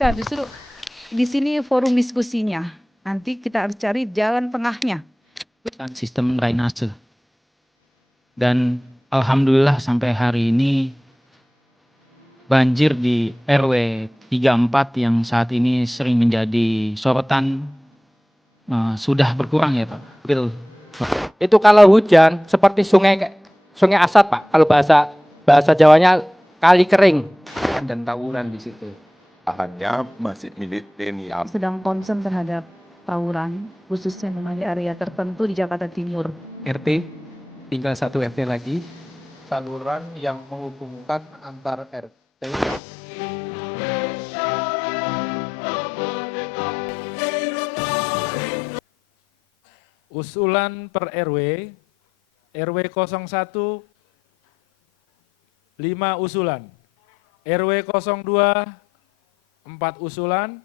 Nah, justru di sini forum diskusinya. Nanti kita harus cari jalan tengahnya. Sistem drainase. Dan alhamdulillah sampai hari ini banjir di RW 34 yang saat ini sering menjadi sorotan sudah berkurang ya Pak. Betul. Itu kalau hujan seperti sungai Asat Pak. Kalau bahasa Jawanya kali kering. Dan tawuran di situ. Lahannya masih milik TNI. Sedang concern terhadap tawuran, khususnya di area tertentu di Jakarta Timur. RT, tinggal satu RT lagi. Saluran yang menghubungkan antar RT. Usulan per RW, RW 01, 5 usulan, RW 02, 4 usulan,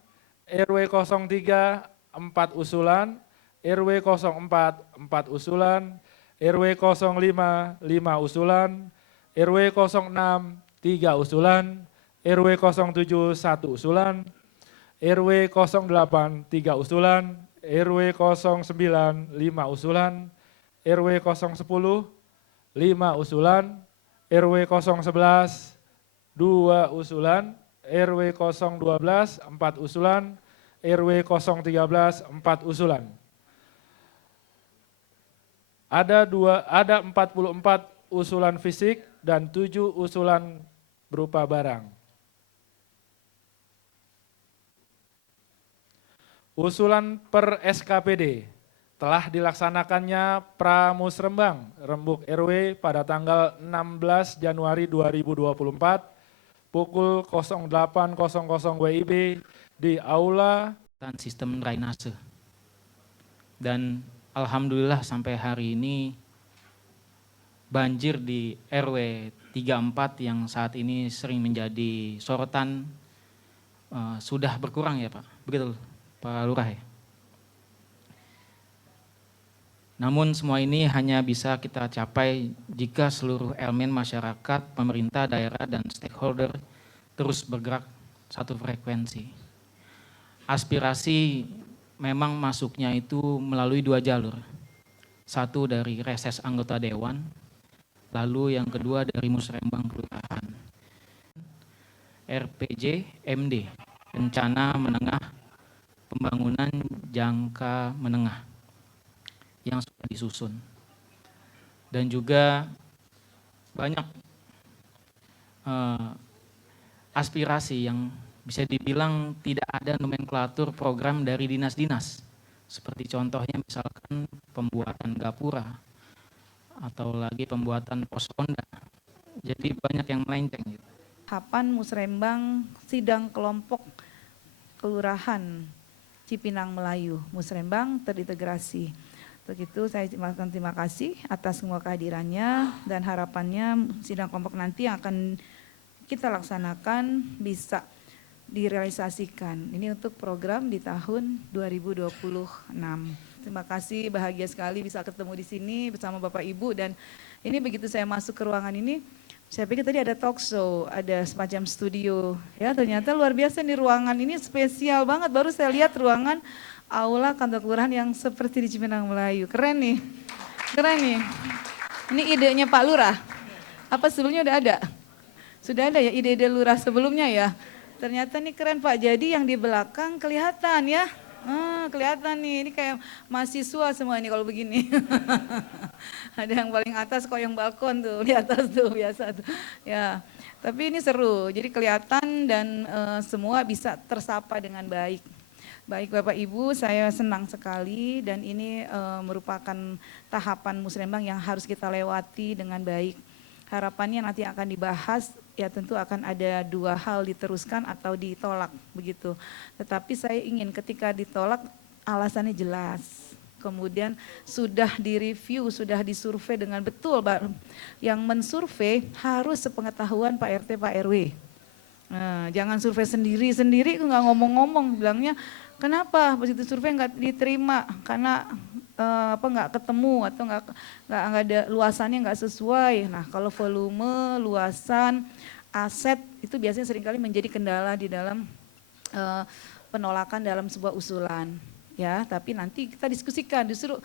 RW 03, 4 usulan, RW 04, 4 usulan, RW 05, 5 usulan, RW 06, 3 usulan, RW 07, 1 usulan, RW 08, 3 usulan, RW 09, 5 usulan, RW 010, 5 usulan, RW 011, 2 usulan, RW 012, 4 usulan, RW 013, 4 usulan. Ada 44 usulan fisik dan 7 usulan berupa barang. Usulan per SKPD telah dilaksanakannya Pramusrembang Rembuk RW pada tanggal 16 Januari 2024 pukul 08.00 WIB di Aula Sistem drainase. Dan alhamdulillah sampai hari ini banjir di RW 34 yang saat ini sering menjadi sorotan sudah berkurang ya Pak. Begitu Pak Lurah ya. Namun semua ini hanya bisa kita capai jika seluruh elemen masyarakat, pemerintah, daerah, dan stakeholder terus bergerak satu frekuensi. Aspirasi memang masuknya itu melalui 2 jalur. Satu dari reses anggota dewan, lalu yang kedua dari musrembang kelurahan. RPJ MD, rencana menengah pembangunan jangka menengah yang sudah disusun. Dan juga banyak aspirasi yang bisa dibilang tidak ada nomenklatur program dari dinas-dinas. Seperti contohnya misalkan pembuatan gapura atau lagi pembuatan pos ronda. Jadi banyak yang melenceng gitu. Tahapan musrembang sidang kelompok kelurahan Cipinang Melayu, musrembang terintegrasi. Untuk itu saya ucapkan terima kasih atas semua kehadirannya dan harapannya sidang kelompok nanti yang akan kita laksanakan bisa direalisasikan. Ini untuk program di tahun 2026. Terima kasih, bahagia sekali bisa ketemu di sini bersama Bapak Ibu, dan ini begitu saya masuk ke ruangan ini, saya pikir tadi ada talk show, ada semacam studio. Ya, ternyata luar biasa nih ruangan ini, spesial banget. Baru saya lihat ruangan aula kantor kelurahan yang seperti di Cipinang Melayu. Keren nih. Keren nih. Ini idenya Pak Lurah. Apa sebelumnya udah ada? Sudah ada ya ide-ide lurah sebelumnya ya. Ternyata nih keren Pak. Jadi yang di belakang kelihatan ya. Kelihatan nih, ini kayak mahasiswa semua ini kalau begini. Ada yang paling atas kok yang balkon tuh, di atas tuh biasa tuh. Ya, tapi ini seru. Jadi kelihatan dan semua bisa tersapa dengan baik. Baik Bapak Ibu, saya senang sekali dan ini merupakan tahapan musrembang yang harus kita lewati dengan baik. Harapannya nanti akan dibahas, ya tentu akan ada 2 hal, diteruskan atau ditolak begitu. Tetapi saya ingin ketika ditolak alasannya jelas. Kemudian sudah direview, sudah disurvei dengan betul. Yang mensurvei harus sepengetahuan Pak RT, Pak RW. Nah, jangan survei sendiri-sendiri, nggak ngomong-ngomong, bilangnya kenapa begitu survei nggak diterima karena nggak ketemu atau nggak ada luasannya nggak sesuai. Nah kalau volume, luasan, aset itu biasanya seringkali menjadi kendala di dalam eh, penolakan dalam sebuah usulan, ya. Tapi nanti kita diskusikan, justru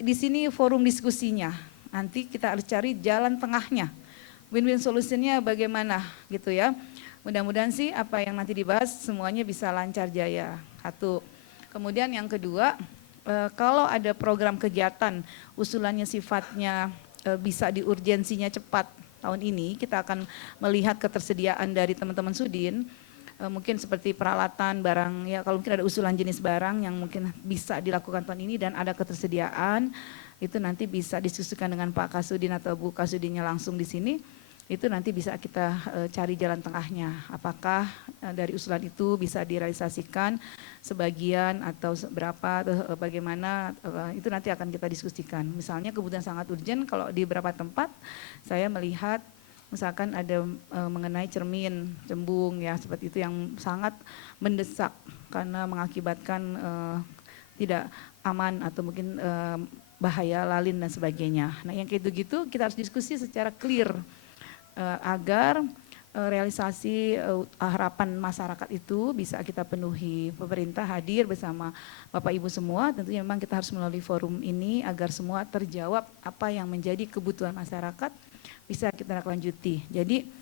di sini forum diskusinya. Nanti kita harus cari jalan tengahnya, win-win solutionnya bagaimana, gitu ya. Mudah-mudahan sih apa yang nanti dibahas semuanya bisa lancar jaya. Satu. Kemudian yang kedua, kalau ada program kegiatan usulannya sifatnya bisa diurgensinya cepat tahun ini, kita akan melihat ketersediaan dari teman-teman Sudin, mungkin seperti peralatan, barang, ya kalau mungkin ada usulan jenis barang yang mungkin bisa dilakukan tahun ini dan ada ketersediaan, itu nanti bisa diskusikan dengan Pak Kasudin atau Bu Kasudinnya langsung di sini, itu nanti bisa kita cari jalan tengahnya. Apakah dari usulan itu bisa direalisasikan sebagian atau berapa atau bagaimana, itu nanti akan kita diskusikan. Misalnya kebutuhan sangat urgent, kalau di beberapa tempat saya melihat misalkan ada mengenai cermin, cembung ya seperti itu yang sangat mendesak karena mengakibatkan tidak aman atau mungkin bahaya lalin dan sebagainya. Nah yang kayak gitu kita harus diskusi secara clear agar realisasi harapan masyarakat itu bisa kita penuhi. Pemerintah hadir bersama Bapak Ibu semua, tentunya memang kita harus melalui forum ini agar semua terjawab apa yang menjadi kebutuhan masyarakat bisa kita lanjuti. Jadi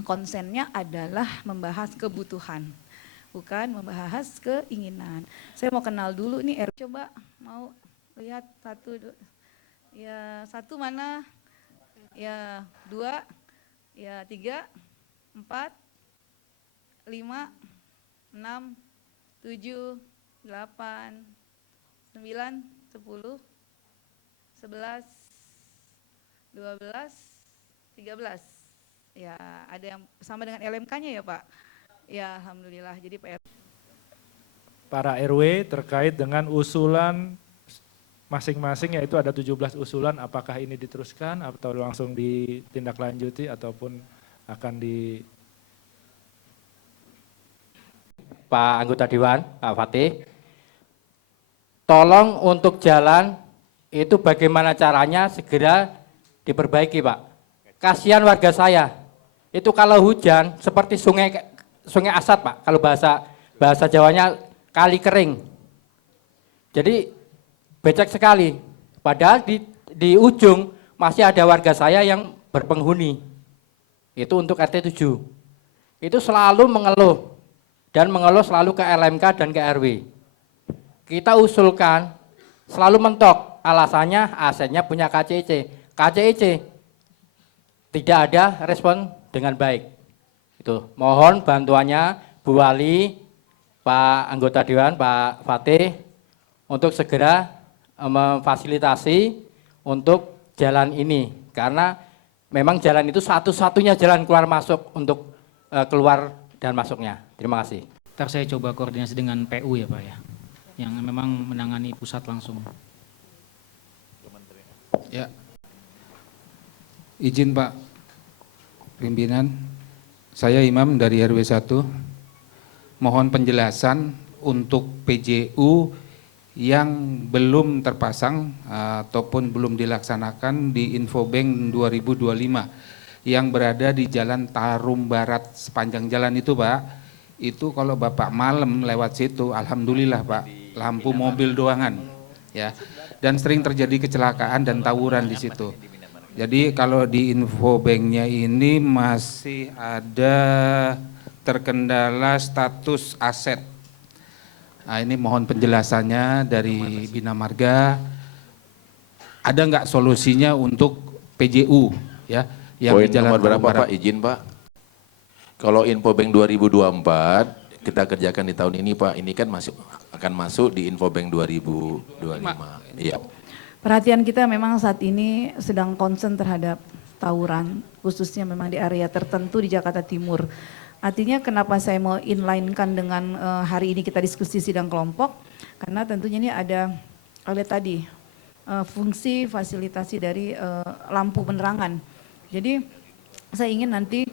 konsennya adalah membahas kebutuhan, bukan membahas keinginan. Saya mau kenal dulu nih, coba mau lihat satu, ya satu mana, ya dua, ya 3, 4, 5, 6, 7, 8, 9, 10, 11, 12, 13. Ya, ada yang sama dengan LMK-nya ya Pak? Ya, Alhamdulillah. Jadi Pak Para RW terkait dengan usulan masing-masing, yaitu ada 17 usulan, apakah ini diteruskan atau langsung ditindaklanjuti ataupun akan di... Pak anggota Dewan, Pak Fatih, tolong untuk jalan itu bagaimana caranya segera diperbaiki Pak. Kasihan warga saya, itu kalau hujan seperti sungai Asat Pak, kalau bahasa Jawanya kali kering. Jadi becek sekali, padahal di ujung masih ada warga saya yang berpenghuni. Itu untuk RT 7. Itu selalu mengeluh, dan mengeluh selalu ke LMK dan ke RW. Kita usulkan, selalu mentok, alasannya asetnya punya KCIC. KCIC tidak ada respon dengan baik. Itu mohon bantuannya Bu Wali, Pak anggota Dewan, Pak Fatih, untuk segera memfasilitasi untuk jalan ini. Karena memang jalan itu satu-satunya jalan keluar masuk untuk keluar dan masuknya. Terima kasih. Ntar saya coba koordinasi dengan PU ya Pak ya, yang memang menangani pusat langsung. Ya, izin Pak Pimpinan, saya Imam dari RW 1, mohon penjelasan untuk PJU yang belum terpasang ataupun belum dilaksanakan di Infobank 2025 yang berada di Jalan Tarum Barat sepanjang jalan itu Pak. Itu kalau Bapak malam lewat situ, alhamdulillah Pak, lampu mobil doangan ya. Dan sering terjadi kecelakaan dan tawuran di situ. Jadi kalau di Infobanknya ini masih ada terkendala status aset. Nah, ini mohon penjelasannya dari Bina Marga. Ada nggak solusinya untuk PJU ya? Yang Poin di Jalan nomor berapa Barat. Pak? Izin Pak. Kalau Infobank 2024 kita kerjakan di tahun ini Pak. Ini kan akan masuk di Infobank 2025. Iya. Perhatian kita memang saat ini sedang concern terhadap tawuran, khususnya memang di area tertentu di Jakarta Timur. Artinya kenapa saya mau inline-kan dengan hari ini kita diskusi sidang kelompok, karena tentunya ini ada tadi fungsi fasilitasi dari lampu penerangan. Jadi saya ingin nanti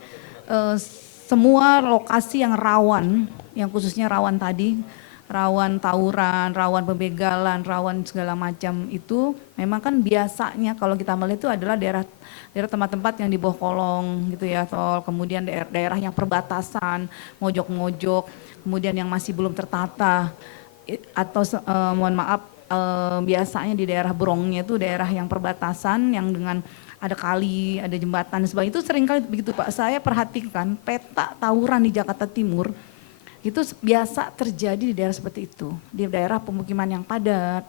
semua lokasi yang rawan, yang khususnya rawan tadi, rawan tawuran, rawan pembegalan, rawan segala macam itu memang kan biasanya kalau kita melihat itu adalah daerah tempat-tempat yang di bawah kolong gitu ya, tol, kemudian daerah yang perbatasan, mojok-mojok, kemudian yang masih belum tertata, atau mohon maaf biasanya di daerah Brongnya itu daerah yang perbatasan yang dengan ada kali, ada jembatan dan sebagainya. Itu seringkali begitu Pak, saya perhatikan peta tawuran di Jakarta Timur itu biasa terjadi di daerah seperti itu, di daerah pemukiman yang padat,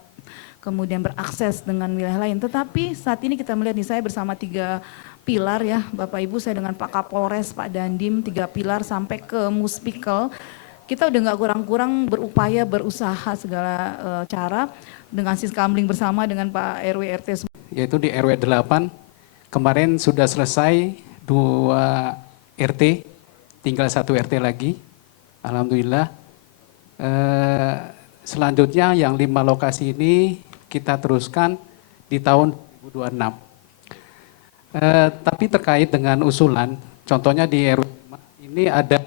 kemudian berakses dengan wilayah lain. Tetapi saat ini kita melihat nih, saya bersama 3 pilar ya, Bapak Ibu, saya dengan Pak Kapolres, Pak Dandim, 3 pilar sampai ke Muspikal. Kita udah nggak kurang-kurang berupaya, berusaha segala cara dengan siskamling bersama dengan Pak RW RT. Yaitu di RW 8, kemarin sudah selesai 2 RT, tinggal 1 RT lagi. Alhamdulillah. Selanjutnya yang 5 lokasi ini kita teruskan di tahun 2026. Tapi terkait dengan usulan, contohnya di RW ini ada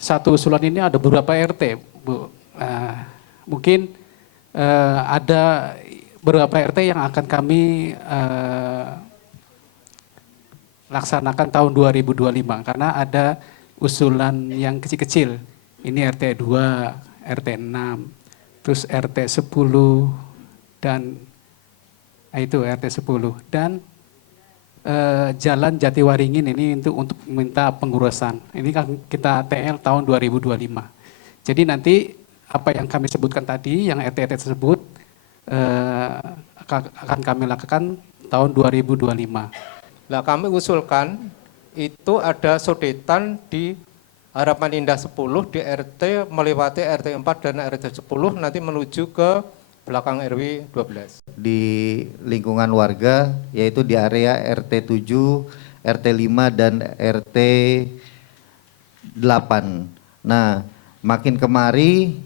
satu usulan ini ada beberapa RT, Bu. Mungkin ada beberapa RT yang akan kami laksanakan tahun 2025 karena ada usulan yang kecil-kecil. Ini RT 2, RT 6, terus RT 10 dan itu RT 10 dan Jalan Jatiwaringin ini untuk minta pengurusan. Ini kan kita TL tahun 2025. Jadi nanti apa yang kami sebutkan tadi, yang RT-RT tersebut akan kami lakukan tahun 2025. Nah, kami usulkan itu ada sodetan di Harapan Indah 10 di RT melewati RT 4 dan RT 10 nanti menuju ke belakang RW 12. Di lingkungan warga yaitu di area RT 7, RT 5 dan RT 8. Nah, makin kemari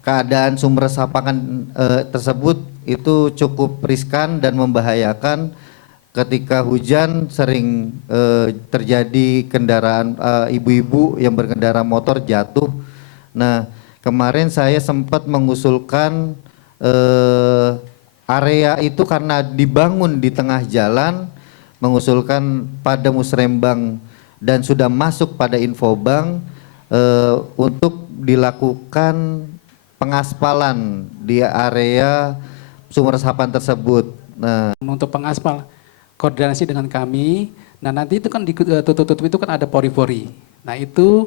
keadaan sumber resapan tersebut itu cukup riskan dan membahayakan. Ketika hujan sering terjadi kendaraan ibu-ibu yang berkendara motor jatuh. Nah, kemarin saya sempat mengusulkan area itu karena dibangun di tengah jalan, mengusulkan pada Musrembang dan sudah masuk pada Infobank untuk dilakukan pengaspalan di area sumber resapan tersebut. Nah, untuk pengaspal koordinasi dengan kami. Nah, nanti itu kan ditutup itu kan ada pori-pori. Nah, itu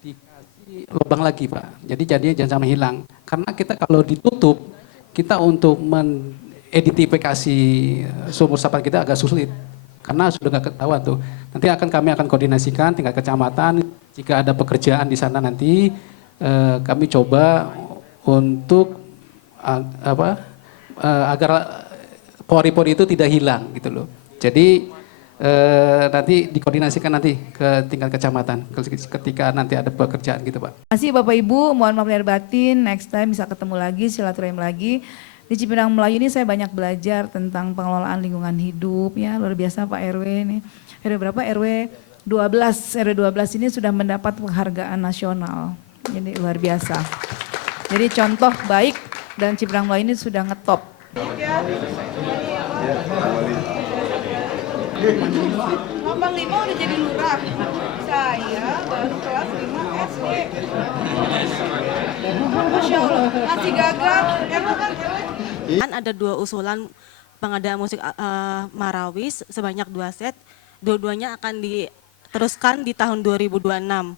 dikasih lubang lagi, Pak. Jadi jadinya jangan sampai hilang. Karena kita kalau ditutup, kita untuk mengidentifikasi sumur resapan kita agak sulit. Karena sudah nggak ketahuan tuh. Nanti kami akan koordinasikan tingkat kecamatan. Jika ada pekerjaan di sana nanti kami coba untuk agar pori-pori itu tidak hilang gitu loh. Jadi nanti dikoordinasikan nanti ke tingkat kecamatan ketika nanti ada pekerjaan gitu, Pak. Terima kasih Bapak Ibu, mohon maaf lahir batin, next time bisa ketemu lagi, silaturahim lagi. Di Cipinang Melayu ini saya banyak belajar tentang pengelolaan lingkungan hidup ya, luar biasa Pak RW ini. RW berapa? RW 12. RW 12 ini sudah mendapat penghargaan nasional. Jadi luar biasa. Jadi contoh baik dan Cipinang Melayu ini sudah ngetop. Bang Lima udah jadi lurah. Saya baru kelas 5 SD. Masya Allah, masih gagal. Kan ada 2 usulan pengadaan musik Marawis sebanyak 2 set. Dua-duanya akan diteruskan di tahun 2026.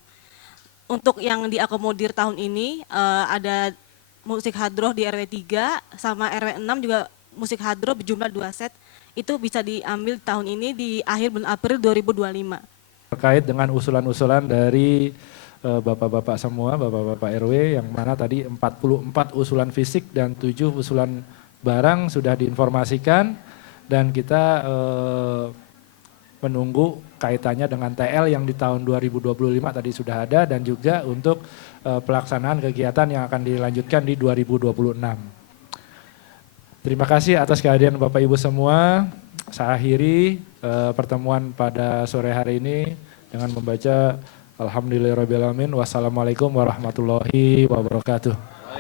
Untuk yang diakomodir tahun ini ada musik hadroh di RW 3 sama RW 6 juga musik hadroh berjumlah 2 set. Itu bisa diambil tahun ini di akhir bulan April 2025. Terkait dengan usulan-usulan dari bapak-bapak semua, bapak-bapak RW yang mana tadi 44 usulan fisik dan 7 usulan barang sudah diinformasikan dan kita menunggu kaitannya dengan TL yang di tahun 2025 tadi sudah ada dan juga untuk pelaksanaan kegiatan yang akan dilanjutkan di 2026. Terima kasih atas kehadiran Bapak Ibu semua. Saya akhiri pertemuan pada sore hari ini dengan membaca Alhamdulillahirabbil alamin. Wassalamualaikum warahmatullahi wabarakatuh.